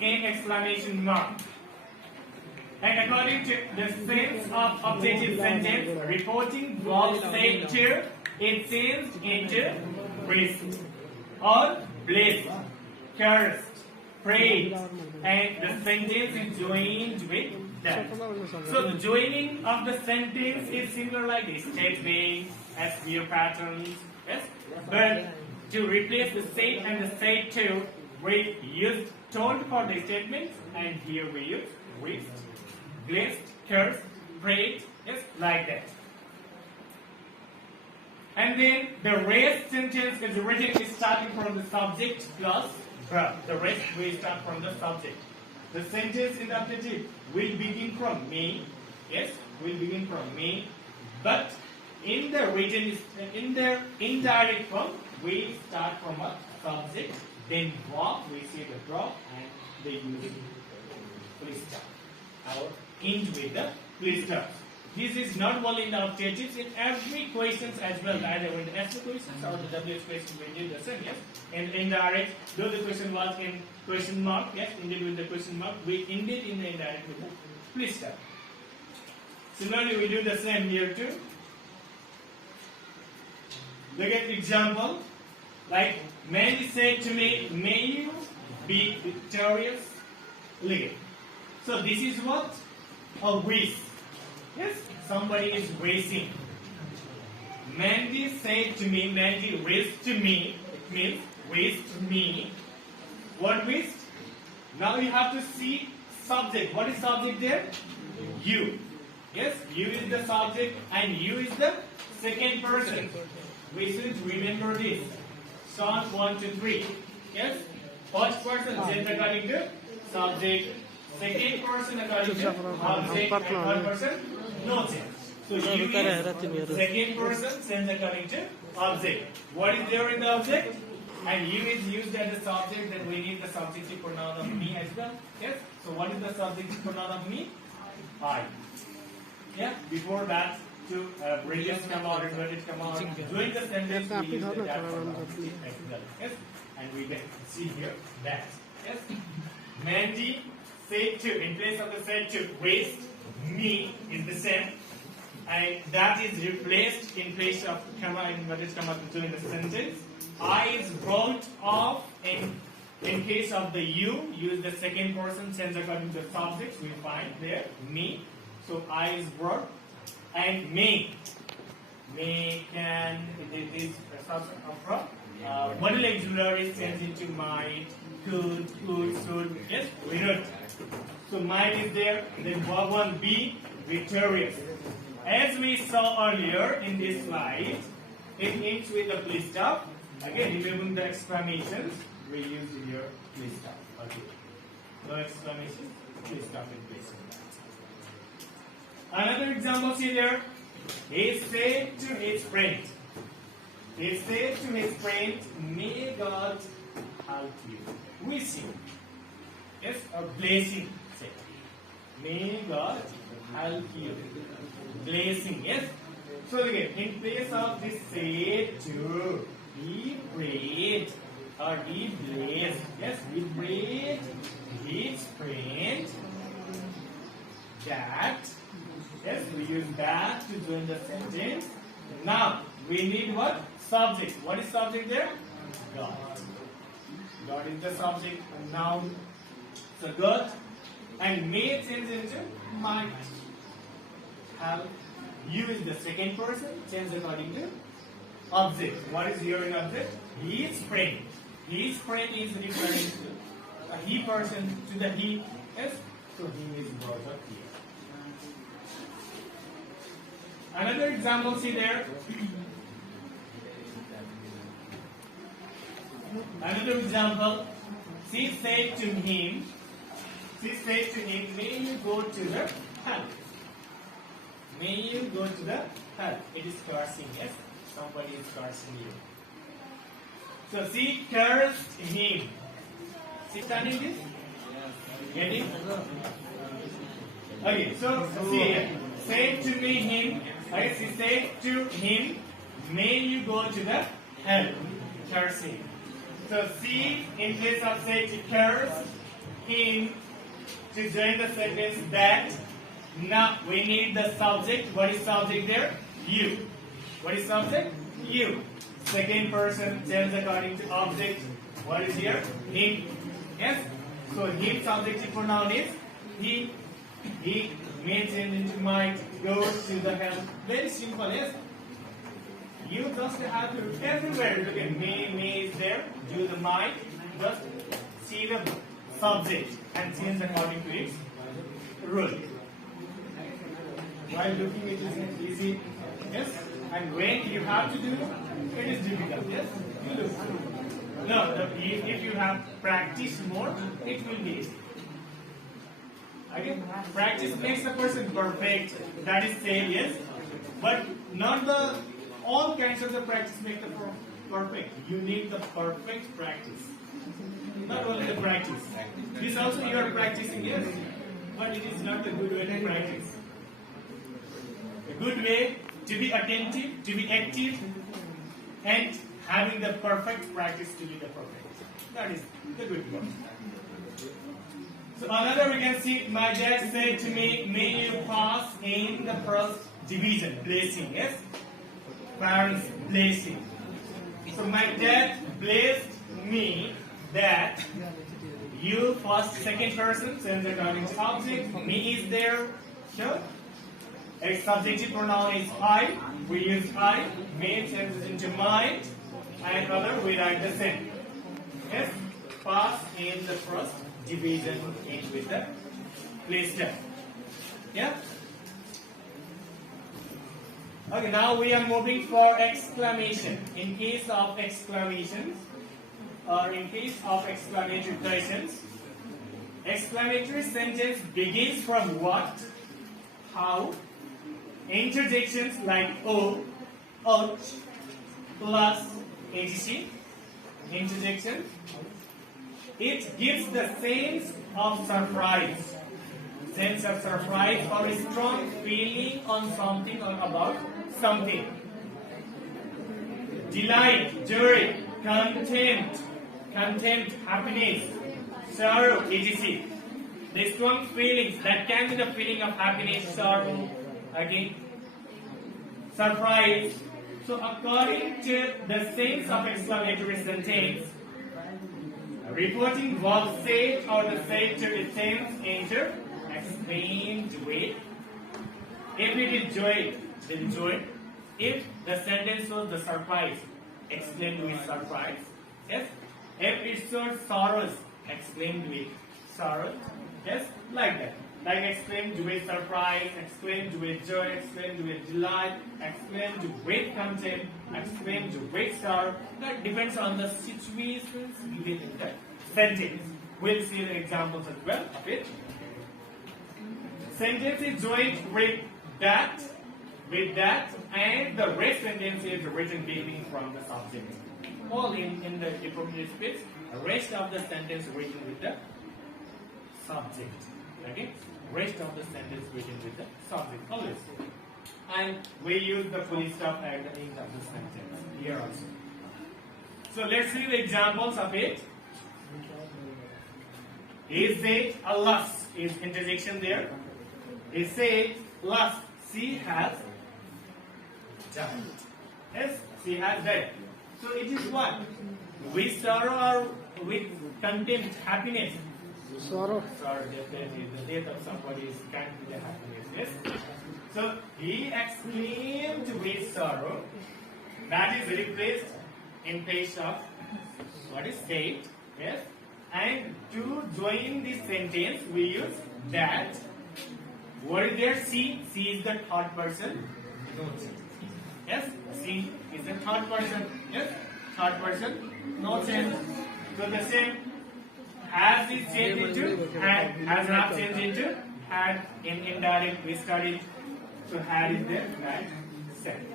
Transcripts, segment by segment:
A exclamation mark. And according to the sense of objective sentence, reporting was said to, it changed into praised or blessed, cursed, praised, and the sentence is joined with that. So the joining of the sentence is similar like this, statement, as your patterns, yes? But to replace the said and the said to, we use told for the statements, and here we use raised, blessed, cursed, prayed, yes, like that. And then the rest sentence is written starting from the subject plus verb. The rest will start from the subject. The sentence in the objective will begin from me, yes, will begin from me, but in the written, in the indirect form, we start from a subject, then verb, we see the verb, and they use please stop, or end with the please stop. This is not only in the objectives, in every questions as well, either when the answer questions or the WH question we did the same, yes. And indirect, though the question was in question mark, yes, ended with the question mark, we ended in the indirect with the please stop. Similarly, we do the same here too. Look at the example, like Mary said to me, may you be victorious. Look at. So this is what? A wish. Yes, somebody is wishing. Mandy said to me, Mandy wished to me, it means wished me. What wished? Now you have to see subject. What is subject there? You. Yes, you is the subject and you is the second person. We should remember this. Son 1 to 3. Yes, first person is according to subject. Second person according to object, and third person no change. So you is second person sends according to object. What is there in the object? And you is used as the subject, then we need the subjective pronoun of me as well. Yes. So what is the subjective pronoun of me? I. Yeah. Before that, to brilliance come out, inverted come out. During the sentence, we use the that pronoun as well. Yes. And we can see here that. Yes. Mandy said to, in place of the said to, waste, me is the same, and that is replaced in place of comma, inverted comma during the sentence. I is brought off, in case of the you, use the second person tense according to the subject, we find there, me. So I is brought, and may can, it is from modal auxiliary turns into might, could, should, yes, we know. So might is there, then verb 1 be victorious. As we saw earlier in this slide, it ends with a please stop. Again, removing the exclamations, we used here please stop. Okay. No exclamation, please stop in place. Another example, see there. He said to his friend. He said to his friend, may God help you. Wishing. Yes, a blessing. Say. May God help you. Blessing. Yes. So again, in place of this said to, he prayed or he blessed. Yes, he prayed his friend that. Yes, we use that to join the sentence. Now we need what? Subject. What is subject there? God. God is the subject, and noun. So God, and may change into might. Help. You is the second person, change according to object. What is here in object? His friend. His friend is referring to a he person to the he. Yes. So he is brought up here. Another example, see there. Another example. She said to him, may you go to the hell. May you go to the hell. It is cursing, yes? Somebody is cursing you. So she cursed him. See, studying this? Getting? Okay, so see here. Said to me him. Okay, she said to him, may you go to the hell. Cursing. So see, in place of say to curse, him to join the sentence that. Now we need the subject. What is subject there? You. What is subject? You. Second person change according to object. What is here? Him. Yes. So him subjective pronoun is he. He may change into might. Go to the help. Very simple. Yes. You just have to everywhere look at may is there. Do the might. Just see the subject and change according to its rule. While looking it is easy, yes, and when you have to do it is difficult, yes. You look. No, if you have practice more, it will be easy. Again, practice makes a person perfect. That is said, yes, but not the all kinds of the practice make the perfect. You need the perfect practice, not only the practice. This also you are practicing, yes, but it is not the good way to practice. A good way to be attentive, to be active, and having the perfect practice to be the perfect. That is the good one. So another we can see, my dad said to me, may you pass in the first division, blessing, yes? Parents blessing. So my dad blessed me that you first, second person, change according to object, me is there, sure? A subjective pronoun is I, we use I, may changes into mine, and other we write the same. Yes, pass in the first division in with the place step. Yeah? Okay, now we are moving for exclamation. In case of exclamations, or in case of exclamatory questions, exclamatory sentence begins from what, how, interjections like o, ouch, plus, etc. Interjection. It gives the sense of surprise. Sense of surprise or a strong feeling on something or about something. Delight, joy, contempt, happiness, sorrow, etc. The strong feelings that can be the feeling of happiness, sorrow, again, surprise. So according to the sense of exclamatory sentence, reporting verb said or the said to be tense enter explained with. If it is joy, then joy. If the sentence was the surprise, explained with surprise. Yes. If it shows sorrows, explained with sorrow. Yes, like that. Like explained with surprise, explained with joy, explained with delight, explained with contempt, explained with sorrow. That depends on the situations given in the sentence. We'll see the examples as well of it. Sentence is joined with that, and the rest sentence is written beginning from the subject. All in the appropriate space, the rest of the sentence written with the subject. Okay? Rest of the sentence written with the subject always. And we use the full stop at the end of the sentence here also. So let's see the examples of it. Is it a lust? Is interjection there? Is it lust? She has died. Yes, she has died. So it is what? With sorrow or with contempt, happiness? Sorrow. Sorrow, definitely. The death of somebody is can't be the happiness. Yes. So he exclaimed with sorrow. That is replaced in place of what is said. Yes. And to join this sentence, we use that. What is there? She. She is the third person. No change. Yes. She is the third person. Yes. Third person. No change. So the same. Has is changed into had, has not changed into had. In indirect we studied. So had is there. That said.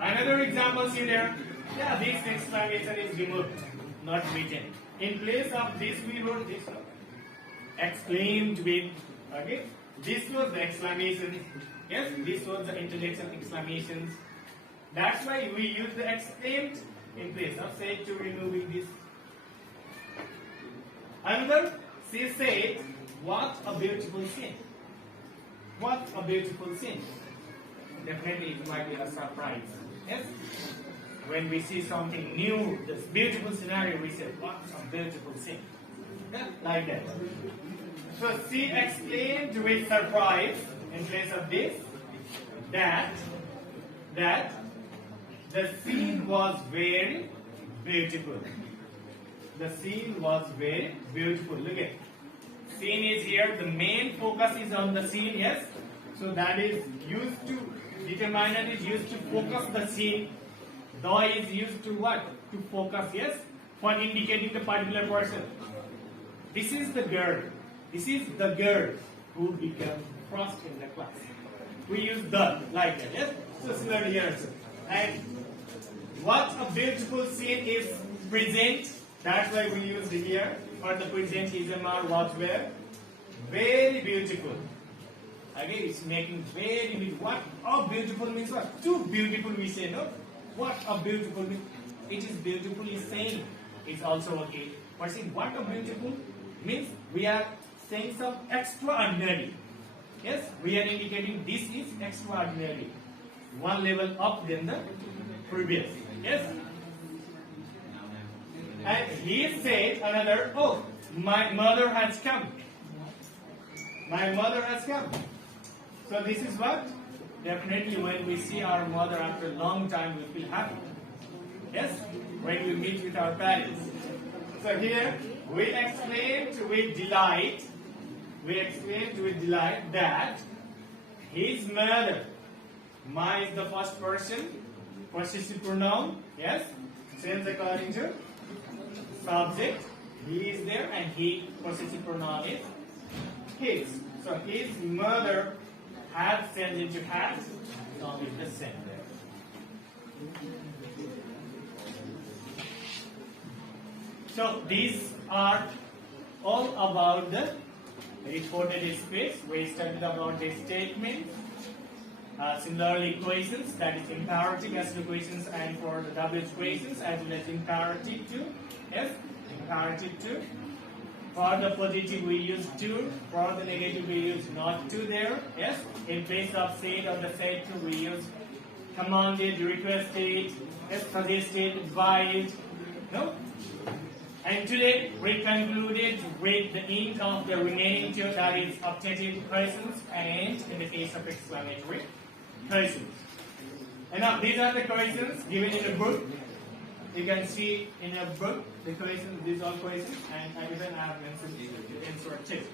Another example see there. Yeah, this exclamation is removed, not written. In place of this we wrote this one. Exclaimed with. Okay. This was the exclamation. Yes, this was the interjection exclamations. That's why we use the exclaimed in place of said to removing this. Another, she said, what a beautiful scene. What a beautiful scene. Definitely it might be a surprise. Yes? When we see something new, this beautiful scenario, we say, what a beautiful scene. Yeah? Like that. So she explained with surprise in place of this that the scene was very beautiful. The scene was very beautiful. Look at scene is here. The main focus is on the scene. Yes. So that is used to determiner is used to focus the scene. The is used to what? To focus. Yes. For indicating the particular person. This is the girl. This is the girl who becomes first in the class. We use the like that. Yes. So similarly here also. And what a beautiful scene is present. That's why we use it here for the presentism or what were very beautiful. Again, it's making very beautiful. What a beautiful means what? Too beautiful we say, no? What a beautiful means. It is beautiful is saying. It's also okay. But see, what a beautiful means we are saying some extraordinary. Yes, we are indicating this is extraordinary. One level up than the previous. Yes. And he said another, oh, my mother has come. My mother has come. So this is what? Definitely when we see our mother after a long time we feel happy. Yes? When we meet with our parents. So here we explained with delight. We explained with delight that his mother, ma is the first person, possessive pronoun, yes? Same according to subject, he is there and he, possessive pronoun is his. So his mother had changed into has, it's only the same there. So these are all about the reported speech. We studied about the statement. Similarly, equations, that is imperative as equations, and for the WH equations as well as imperative too. Yes, imperative too. For the positive we use to, for the negative we use not to there. Yes, in place of said or the said to we use commanded, requested, yes, suggested, advised. No? And today we concluded with the end of the remaining two, that is objective questions and in the case of exclamatory questions. And now these are the questions given in the book. You can see in a book the questions, these are questions, and I even have mentioned the answer too.